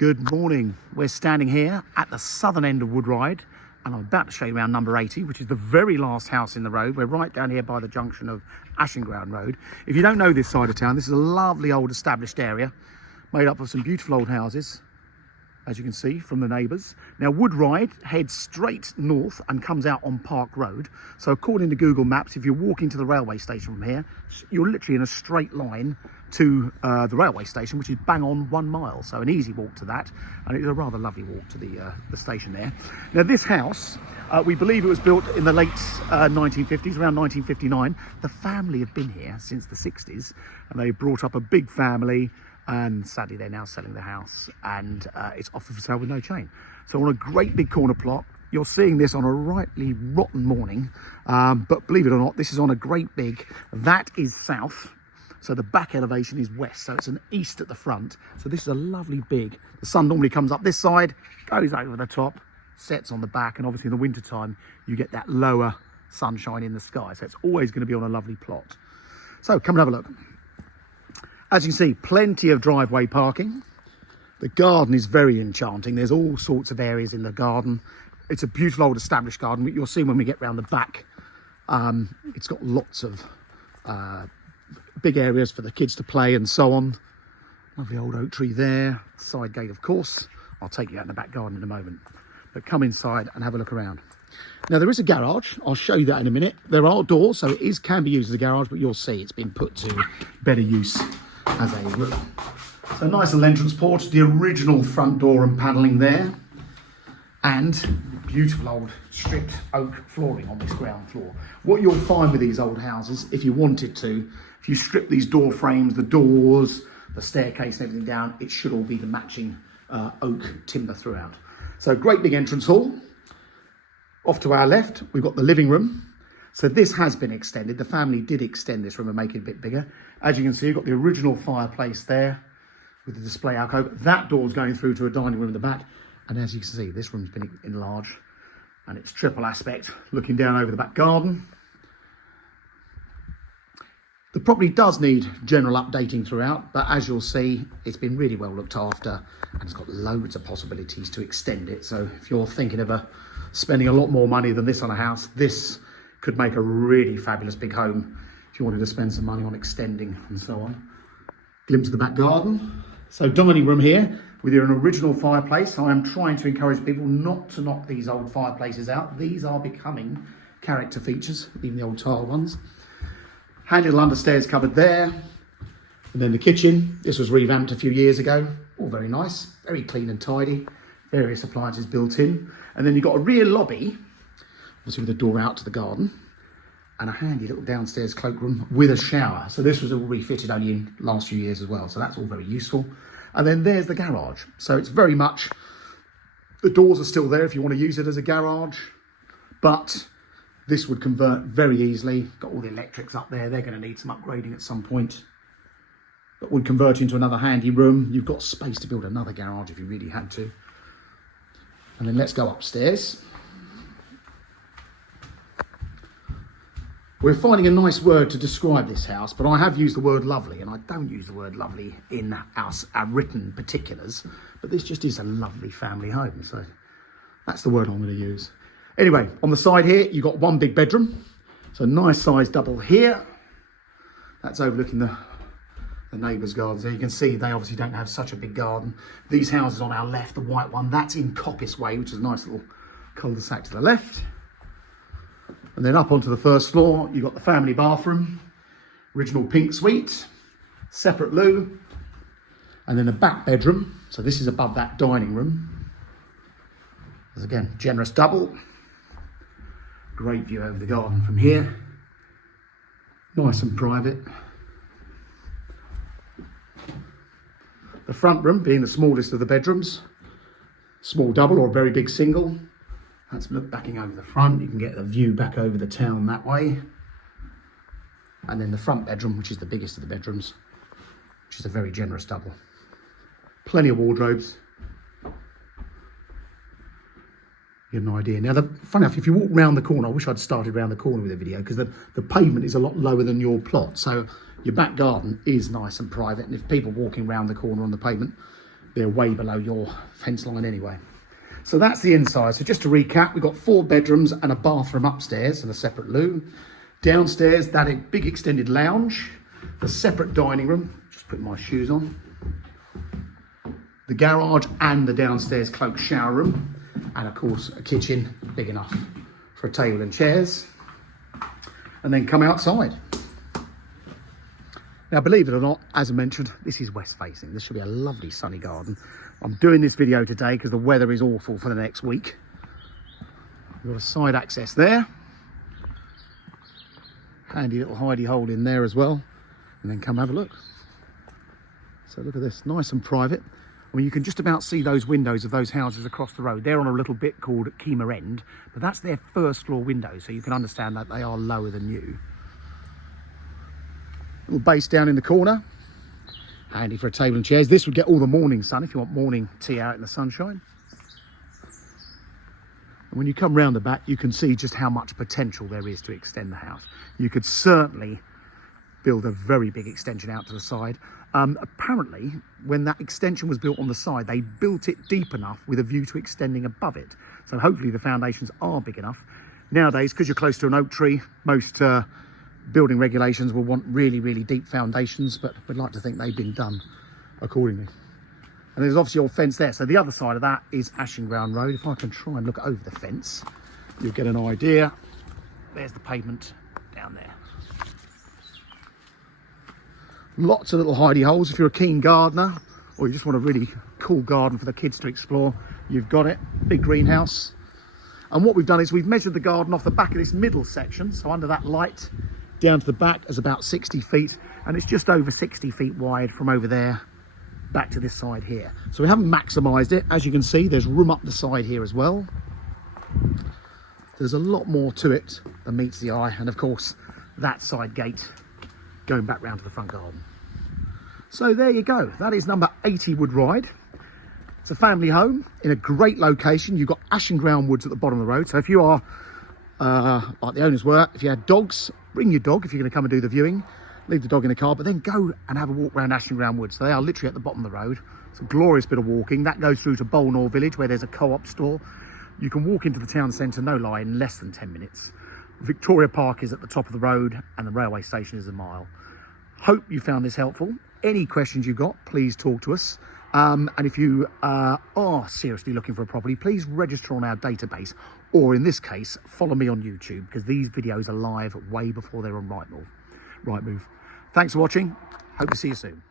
Good morning. We're standing here at the southern end of Wood Ride, and I'm about to show you around number 80, which is the very last house in the road. We're right down here by the junction of Ashenground Road. If you don't know this side of town, this is a lovely old established area made up of some beautiful old houses, as you can see from the neighbours. Now, Wood Ride heads straight north and comes out on Park Road. So according to Google Maps, if you're walking to the railway station from here, you're literally in a straight line to the railway station, which is bang on 1 mile. So an easy walk to that, and it's a rather lovely walk to the station there. Now, this house, we believe it was built in the late 1950s, around 1959. The family have been here since the 60s, and they brought up a big family, and sadly they're now selling the house, and it's offered for sale with no chain. So on a great big corner plot. You're seeing this on a rightly rotten morning, but believe it or not, this is on a great big, that is south. So the back elevation is west, so it's an east at the front. So this is a lovely big, the sun normally comes up this side, goes over the top, sets on the back, and obviously in the winter time, you get that lower sunshine in the sky. So it's always going to be on a lovely plot. So come and have a look. As you can see, plenty of driveway parking. The garden is very enchanting. There's all sorts of areas in the garden. It's a beautiful old established garden. You'll see when we get round the back, it's got lots of big areas for the kids to play and so on. Lovely old oak tree there. Side gate, of course. I'll take you out in the back garden in a moment. But come inside and have a look around. Now, there is a garage. I'll show you that in a minute. There are doors, so it can be used as a garage, but you'll see it's been put to better use as a room. So nice little entrance porch, the original front door and panelling there, and beautiful old stripped oak flooring on this ground floor. What you'll find with these old houses, if you wanted to, if you strip these door frames, the doors, the staircase and everything down, it should all be the matching oak timber throughout. So great big entrance hall. Off to our left, we've got the living room. So this has been extended. The family did extend this room and make it a bit bigger. As you can see, you've got the original fireplace there with the display alcove. That door's going through to a dining room in the back. And as you can see, this room's been enlarged and it's triple aspect, looking down over the back garden. The property does need general updating throughout, but as you'll see, it's been really well looked after and it's got loads of possibilities to extend it. So if you're thinking of spending a lot more money than this on a house, this could make a really fabulous big home if you wanted to spend some money on extending and so on. Glimpse of the back garden. So dining room here with your original fireplace. I am trying to encourage people not to knock these old fireplaces out. These are becoming character features, even the old tile ones. Handy little understairs cupboard there. And then the kitchen. This was revamped a few years ago. All very nice, very clean and tidy. Various appliances built in. And then you've got a rear lobby, obviously with a door out to the garden, and a handy little downstairs cloakroom with a shower. So this was all refitted only in the last few years as well. So that's all very useful. And then there's the garage. So it's very much, the doors are still there if you want to use it as a garage, but this would convert very easily. Got all the electrics up there. They're going to need some upgrading at some point. But would convert into another handy room. You've got space to build another garage if you really had to. And then let's go upstairs. We're finding a nice word to describe this house, but I have used the word lovely, and I don't use the word lovely in our written particulars, but this just is a lovely family home, so that's the word I'm going to use. Anyway, on the side here, you've got one big bedroom, so nice sized double here. That's overlooking the neighbour's garden. So you can see they obviously don't have such a big garden. These houses on our left, the white one, that's in Coppice Way, which is a nice little cul-de-sac to the left. And then up onto the first floor, you've got the family bathroom, original pink suite, separate loo, and then a back bedroom. So this is above that dining room. There's again, generous double. Great view over the garden from here. Nice and private. The front room being the smallest of the bedrooms. Small double or a very big single. That's backing over the front. You can get the view back over the town that way. And then the front bedroom, which is the biggest of the bedrooms, which is a very generous double. Plenty of wardrobes. You get an idea. Now, funny enough, if you walk round the corner, I wish I'd started round the corner with the video, because the pavement is a lot lower than your plot. So your back garden is nice and private. And if people walking round the corner on the pavement, they're way below your fence line anyway. So that's the inside. So just to recap, we've got 4 bedrooms and a bathroom upstairs and a separate loo. Downstairs, that big extended lounge, the separate dining room, just putting my shoes on, the garage and the downstairs cloaked shower room, and of course a kitchen big enough for a table and chairs. And then come outside. Now, believe it or not, as I mentioned, this is west facing. This should be a lovely sunny garden. I'm doing this video today because the weather is awful for the next week. We've got a side access there. Handy little hidey hole in there as well. And then come have a look. So look at this, nice and private. I mean, you can just about see those windows of those houses across the road. They're on a little bit called Kemah End, but that's their first floor windows, so you can understand that they are lower than you. Little base down in the corner, handy for a table and chairs. This would get all the morning sun if you want morning tea out in the sunshine. And when you come round the back, you can see just how much potential there is to extend the house. You could certainly build a very big extension out to the side. Apparently, when that extension was built on the side, they built it deep enough with a view to extending above it. So hopefully the foundations are big enough. Nowadays, because you're close to an oak tree, most building regulations will want really, really deep foundations, but we'd like to think they've been done accordingly. And there's obviously your fence there. So the other side of that is Ashingground Road. If I can try and look over the fence, you'll get an idea. There's the pavement down there. Lots of little hidey holes. If you're a keen gardener or you just want a really cool garden for the kids to explore, you've got it. Big greenhouse. And what we've done is we've measured the garden off the back of this middle section. So under that light, down to the back is about 60 feet. And it's just over 60 feet wide from over there back to this side here. So we haven't maximised it. As you can see, there's room up the side here as well. There's a lot more to it than meets the eye. And of course, that side gate going back round to the front garden. So there you go. That is number 80 Wood Ride. It's a family home in a great location. You've got Ashingground Woods at the bottom of the road. So if you are, like the owners were, if you had dogs, bring your dog if you're going to come and do the viewing. Leave the dog in the car, but then go and have a walk around Ashingground Woods. They are literally at the bottom of the road. It's a glorious bit of walking. That goes through to Bolnor Village, where there's a co-op store. You can walk into the town centre, no lie, in less than 10 minutes. Victoria Park is at the top of the road and the railway station is a mile. Hope you found this helpful. Any questions you've got, please talk to us. And if you are seriously looking for a property, please register on our database, or in this case, follow me on YouTube, because these videos are live way before they're on Rightmove. Thanks for watching. Hope to see you soon.